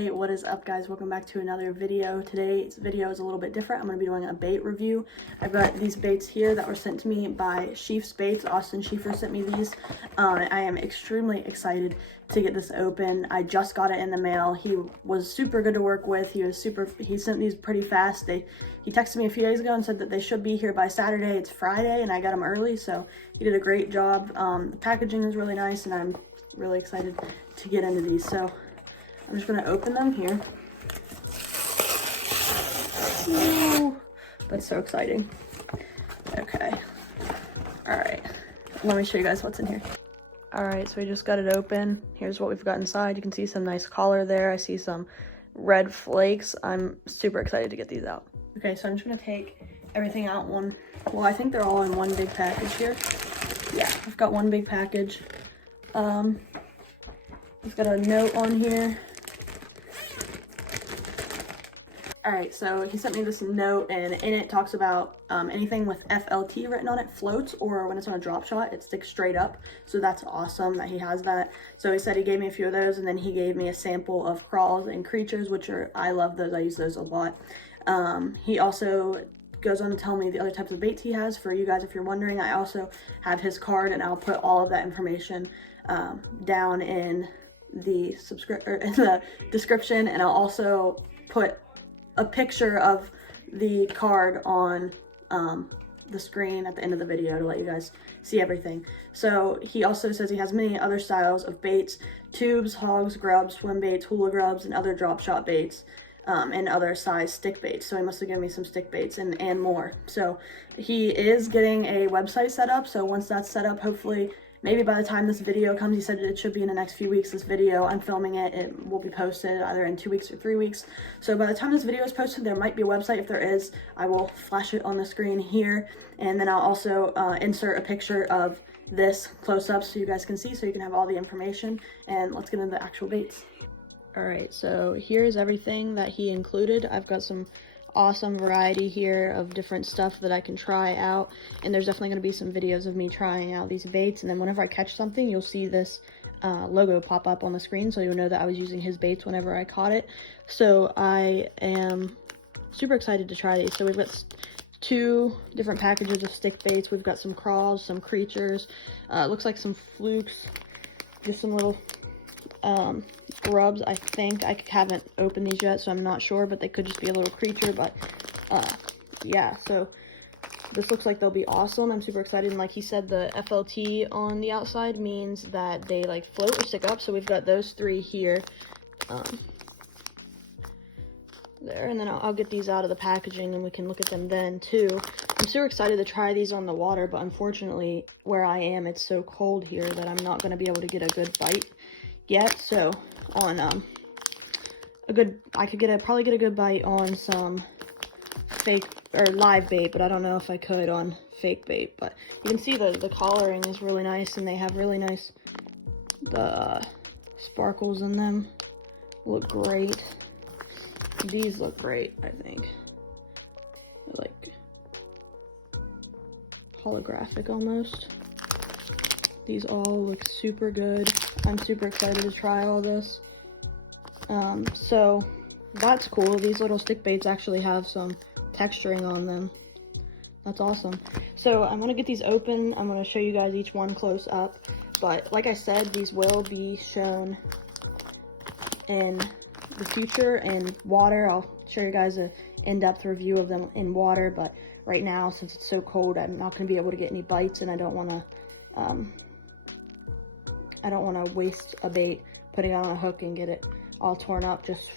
Hey, what is up guys? Welcome back to another video. Today's video is a little bit different. I'm going to be doing a bait review. I've got these baits here that were sent to me by SCHIEF'S Baits. Austin Schieffer sent me these. I am extremely excited to get this open. I just got it in the mail. He was super good to work with. He sent these pretty fast. He texted me a few days ago and said that they should be here by Saturday. It's Friday and I got them early, so he did a great job. The packaging is really nice and I'm really excited to get into these. So I'm just gonna open them here. Ooh, that's so exciting. Okay, all right, let me show you guys what's in here. All right, so we just got it open. Here's what we've got inside. You can see some nice color there. I see some red flakes. I'm super excited to get these out. Okay, so I'm just gonna take everything out well, I think they're all in one big package here. Yeah, I've got one big package. We've got a note on here. All right, so he sent me this note and in it talks about anything with FLT written on it floats, or when it's on a drop shot, it sticks straight up. So that's awesome that he has that. So he said he gave me a few of those and then he gave me a sample of crawls and creatures, I love those. I use those a lot. He also goes on to tell me the other types of baits he has. For you guys, if you're wondering, I also have his card and I'll put all of that information down in the description, and I'll also put a picture of the card on the screen at the end of the video to let you guys see everything. So he also says he has many other styles of baits: tubes, hogs, grubs, swim baits, hula grubs, and other drop shot baits, and other size stick baits. So he must have given me some stick baits and more. So he is getting a website set up. So once that's set up, hopefully maybe by the time this video comes, he said it should be in the next few weeks. This video, I'm filming it, it will be posted either in 2 weeks or 3 weeks. So by the time this video is posted, there might be a website. If there is, I will flash it on the screen here. And then I'll also insert a picture of this close up so you guys can see, so you can have all the information. And let's get into the actual baits. All right, so here's everything that he included. I've got some awesome variety here of different stuff that I can try out, and there's definitely going to be some videos of me trying out these baits, and then whenever I catch something, you'll see this logo pop up on the screen, so you'll know that I was using his baits whenever I caught it. So I am super excited to try these. So we've got 2 different packages of stick baits. We've got some crawls, some creatures, looks like some flukes, just some little grubs. I think I haven't opened these yet, so I'm not sure, but they could just be a little creature. But yeah, so this looks like they'll be awesome. I'm super excited. And like he said, the FLT on the outside means that they like float or stick up. So we've got those 3 here, there, and then I'll get these out of the packaging and we can look at them then too. I'm super excited to try these on the water, but unfortunately where I am, it's so cold here that I'm not going to be able to get a good bite yet. So on I could probably get a good bite on some fake or live bait, but I don't know if I could on fake bait. But you can see the coloring is really nice, and they have really nice sparkles in them. Look great. These look great, I think. They're like holographic almost. These all look super good. I'm super excited to try all this. So that's cool. These little stick baits actually have some texturing on them. That's awesome. So I'm gonna get these open. I'm gonna show you guys each one close up. But like I said, these will be shown in the future in water. I'll show you guys an in-depth review of them in water. But right now, since it's so cold, I'm not gonna be able to get any bites, and I don't wanna waste a bait putting it on a hook and get it all torn up just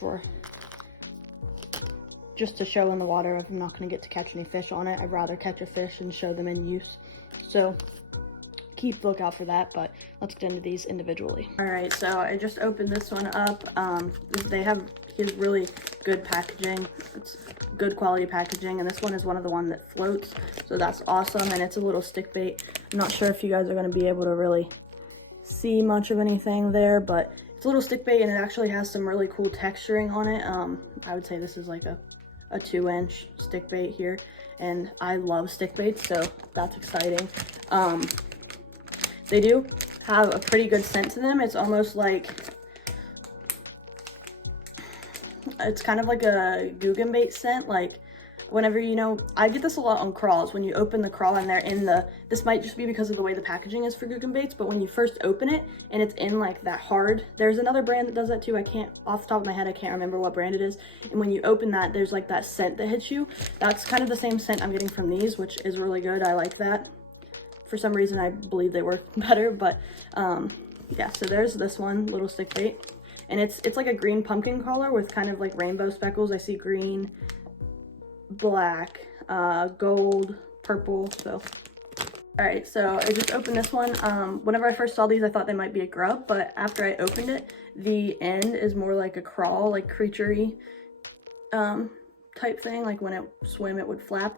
to show in the water. If I'm not going to get to catch any fish on it, I'd rather catch a fish and show them in use. So keep lookout for that, but let's get into these individually. All right, so I just opened this one up. Here's really good packaging. It's good quality packaging, and this one is one of the one that floats, so that's awesome. And it's a little stick bait. I'm not sure if you guys are going to be able to really see much of anything there, but it's a little stick bait and it actually has some really cool texturing on it. I would say this is like a 2-inch stick bait here, and I love stick baits, so that's exciting. They do have a pretty good scent to them. It's almost like It's kind of like a Guggenbait scent. Like whenever, you know, I get this a lot on crawls. When you open the crawl and they're in the, this might just be because of the way the packaging is for Guggenbaits, but when you first open it and it's in like that hard, there's another brand that does that too. I can't, off the top of my head, I can't remember what brand it is. And when you open that, there's like that scent that hits you. That's kind of the same scent I'm getting from these, which is really good. I like that. For some reason, I believe they work better, but yeah, so there's this one, little stick bait. And it's like a green pumpkin color with kind of like rainbow speckles. I see green, black, gold, purple. So all right, so I just opened this one. Whenever I first saw these, I thought they might be a grub, but after I opened it, the end is more like a crawl, like creature-y type thing. Like when it swam, it would flap.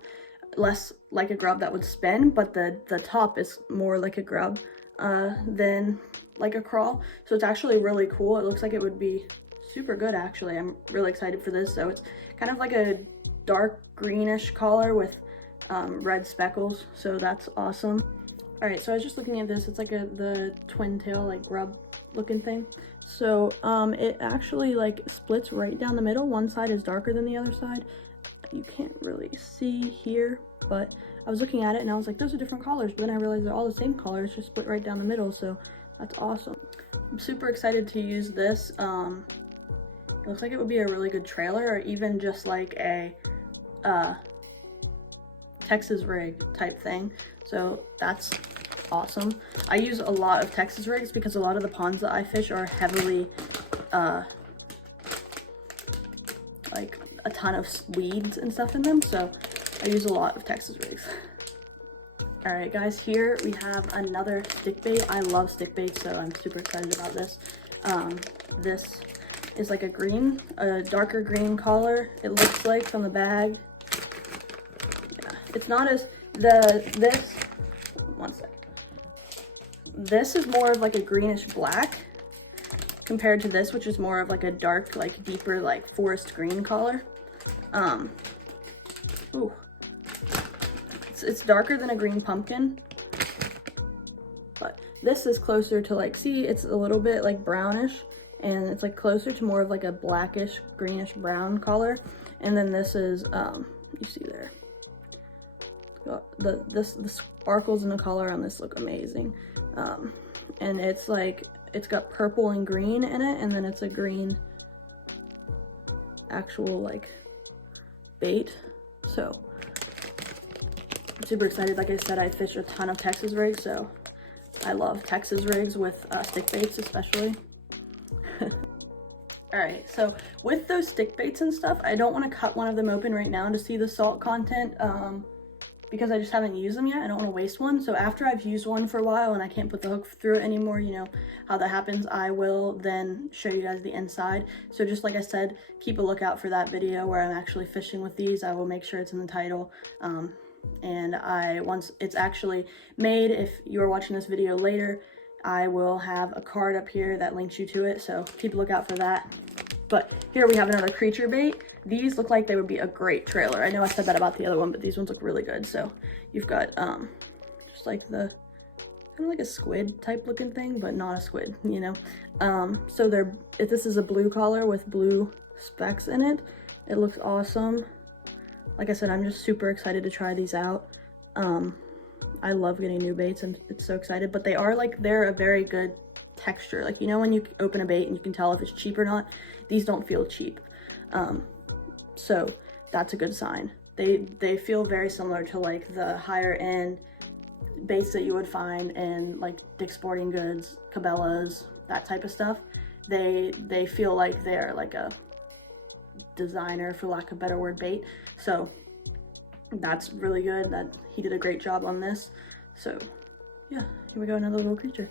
Less like a grub that would spin, but the top is more like a grub than like a crawl. So it's actually really cool. It looks like it would be super good, actually. I'm really excited for this. So it's kind of like a dark greenish color with red speckles, so that's awesome. All right, so I was just looking at this. It's like the twin tail, like grub looking thing. So it actually like splits right down the middle. One side is darker than the other side. You can't really see here, but I was looking at it and I was like, those are different colors, but then I realized they're all the same color. It's just split right down the middle, so that's awesome. I'm super excited to use this. It looks like it would be a really good trailer, or even just like a Texas rig type thing. So that's awesome. I use a lot of Texas rigs because a lot of the ponds that I fish are heavily like a ton of weeds and stuff in them, so I use a lot of Texas rigs. All right guys, here we have another stick bait. I love stick bait, so I'm super excited about this. This is like a darker green color, it looks like from the bag. Yeah, it's not as, one second. This is more of like a greenish black compared to this, which is more of like a dark, like deeper, like forest green color. Ooh. It's darker than a green pumpkin, but this is closer to like, see, it's a little bit like brownish, and it's like closer to more of like a blackish, greenish brown color. And then this is, you see there, the sparkles in the color on this look amazing. And it's like, it's got purple and green in it, and then it's a green actual like bait. So I'm super excited. Like I said, I fish a ton of Texas rigs, so I love Texas rigs with stick baits especially. All right, so with those stick baits and stuff, I don't want to cut one of them open right now to see the salt content because I just haven't used them yet. I don't want to waste one. So after I've used one for a while and I can't put the hook through it anymore, you know how that happens, I will then show you guys the inside. So just like I said, keep a lookout for that video where I'm actually fishing with these. I will make sure it's in the title. And once it's actually made, if you're watching this video later, I will have a card up here that links you to it, so keep a lookout for that. But here we have another creature bait. These look like they would be a great trailer. I know I said that about the other one, but these ones look really good. So you've got just like the kind of like a squid type looking thing, but not a squid, you know. So this is a blue collar with blue specks in it. It looks awesome. Like I said, I'm just super excited to try these out. I love getting new baits, and it's so excited, but they're a very good texture. Like, you know, when you open a bait and you can tell if it's cheap or not, these don't feel cheap. So that's a good sign. They feel very similar to like the higher end baits that you would find in like Dick's Sporting Goods, Cabela's, that type of stuff. They feel like they're like a designer, for lack of a better word, bait. So that's really good. That he did a great job on this. So yeah, here we go, another little creature.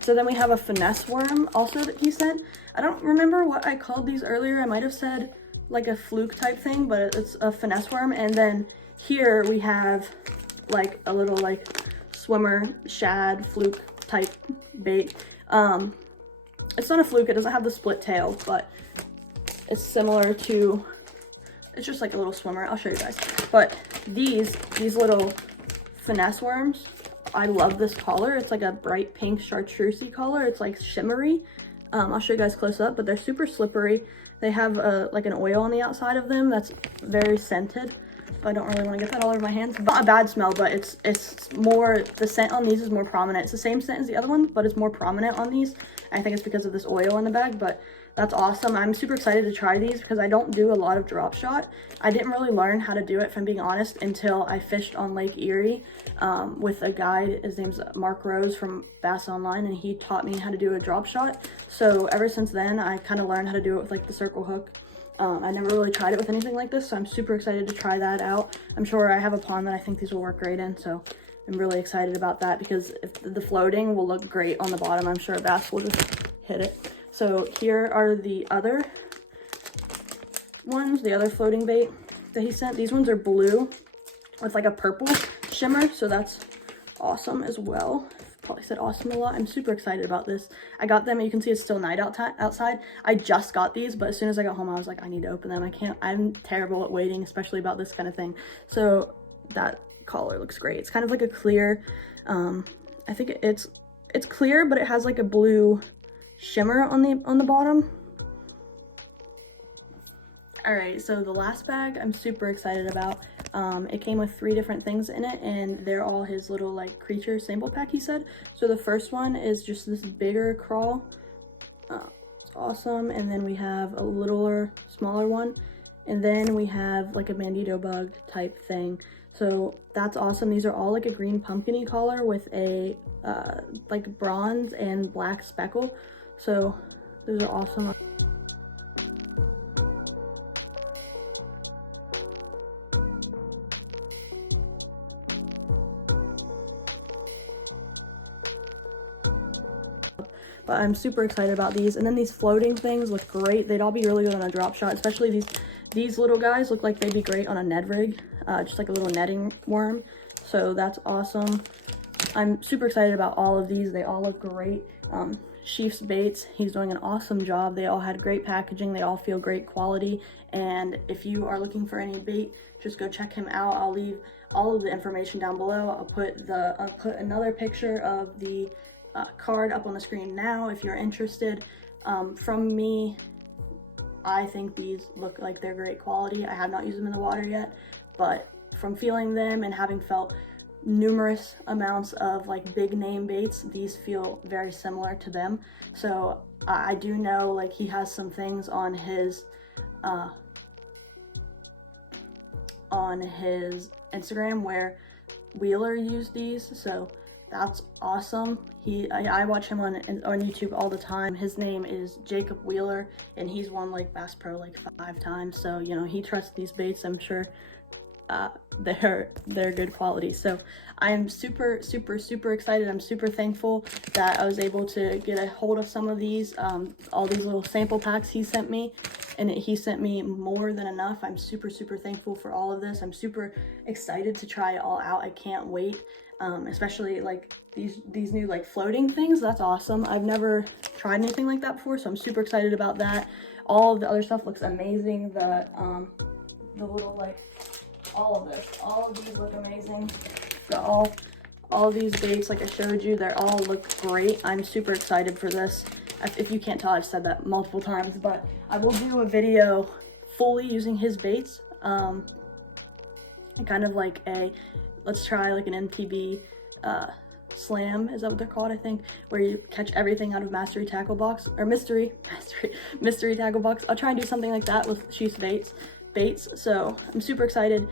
So then we have a finesse worm also that he sent. I don't remember what I called these earlier. I might have said like a fluke type thing, but it's a finesse worm. And then here we have like a little like swimmer shad fluke type bait. It's not a fluke, it doesn't have the split tail, but it's similar to, it's just like a little swimmer. I'll show you guys. But these little finesse worms, I love this color. It's like a bright pink chartreusey color. It's like shimmery. I'll show you guys close up, but they're super slippery. They have like an oil on the outside of them that's very scented. I don't really want to get that all over my hands. Not a bad smell, but it's more, the scent on these is more prominent. It's the same scent as the other one, but it's more prominent on these. I think it's because of this oil in the bag, but that's awesome. I'm super excited to try these because I don't do a lot of drop shot. I didn't really learn how to do it, if I'm being honest, until I fished on Lake Erie with a guide. His name's Mark Rose from Bass Online, and he taught me how to do a drop shot. So ever since then, I kind of learned how to do it with like the circle hook. I never really tried it with anything like this, so I'm super excited to try that out. I'm sure I have a pond that I think these will work great in, so I'm really excited about that because if the floating will look great on the bottom. I'm sure a bass will just hit it. So here are the other ones, the other floating bait that he sent. These ones are blue with like a purple shimmer, so that's awesome as well. Probably said awesome a lot. I'm super excited about this. I got them, you can see it's still night outside. I just got these, but as soon as I got home I was like, I need to open them. I'm terrible at waiting, especially about this kind of thing. So that collar looks great. It's kind of like a clear, I think it's clear, but it has like a blue shimmer on the bottom. All right, so the last bag I'm super excited about. It came with 3 different things in it, and they're all his little like creature sample pack, he said. So the first one is just this bigger crawl. It's awesome. And then we have a littler, smaller one, and then we have like a bandito bug type thing. So that's awesome. These are all like a green pumpkin-y collar with a like bronze and black speckle. So those are awesome. But I'm super excited about these. And then these floating things look great. They'd all be really good on a drop shot, especially these little guys look like they'd be great on a Ned rig, just like a little netting worm. So that's awesome. I'm super excited about all of these. They all look great. SCHIEF'S Baits, he's doing an awesome job. They all had great packaging. They all feel great quality. And if you are looking for any bait, just go check him out. I'll leave all of the information down below. I'll put another picture of the card up on the screen now if you're interested. From me, I think these look like they're great quality. I have not used them in the water yet, but from feeling them and having felt numerous amounts of like big name baits, these feel very similar to them. So I do know like he has some things on his Instagram where Wheeler used these, so that's awesome. I watch him on YouTube all the time. His name is Jacob Wheeler, and he's won like Bass Pro like 5 times. So you know he trusts these baits. I'm sure they're good quality. So I'm super excited. I'm super thankful that I was able to get a hold of some of these, all these little sample packs he sent me, and he sent me more than enough. I'm super thankful for all of this. I'm super excited to try it all out. I can't wait. Especially like these new like floating things. That's awesome. I've never tried anything like that before, so I'm super excited about that. All of the other stuff looks amazing. The little like all of these look amazing. Got all of these baits like I showed you, they all look great. I'm super excited for this. If you can't tell, I've said that multiple times, but I will do a video fully using his baits, kind of like a let's try like an MTB slam, is that what they're called, I think, where you catch everything out of mystery tackle box. Mystery tackle box. I'll try and do something like that with SCHIEF'S Baits. So I'm super excited.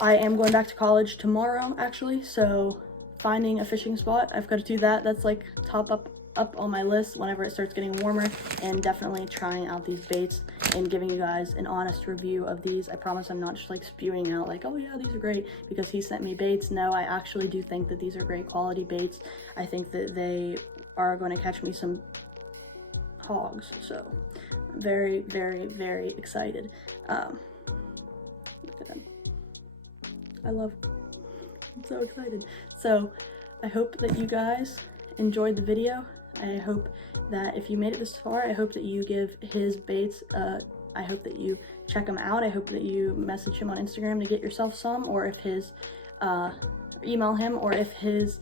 I am going back to college tomorrow actually, so finding a fishing spot, I've got to do that. That's like top up on my list whenever it starts getting warmer, and definitely trying out these baits and giving you guys an honest review of these. I promise I'm not just like spewing out like, oh yeah, these are great because he sent me baits. No, I actually do think that these are great quality baits. I think that they are going to catch me some hogs, so I'm very excited. Look at them. I'm so excited. So I hope that you guys enjoyed the video. I hope that if you made it this far, I hope that you give his baits, I hope that you check him out. I hope that you message him on Instagram to get yourself some, or if his, email him, or if his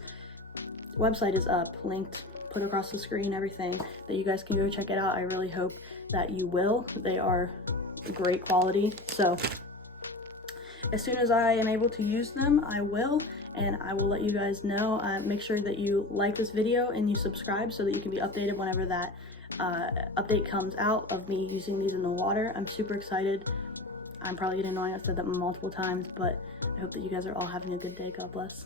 website is up, linked, put across the screen, everything, that you guys can go check it out. I really hope that you will. They are great quality. So as soon as I am able to use them, I will, and I will let you guys know. Make sure that you like this video and you subscribe so that you can be updated whenever that update comes out of me using these in the water. I'm super excited. I'm probably getting annoying. I've said that multiple times, but I hope that you guys are all having a good day. God bless.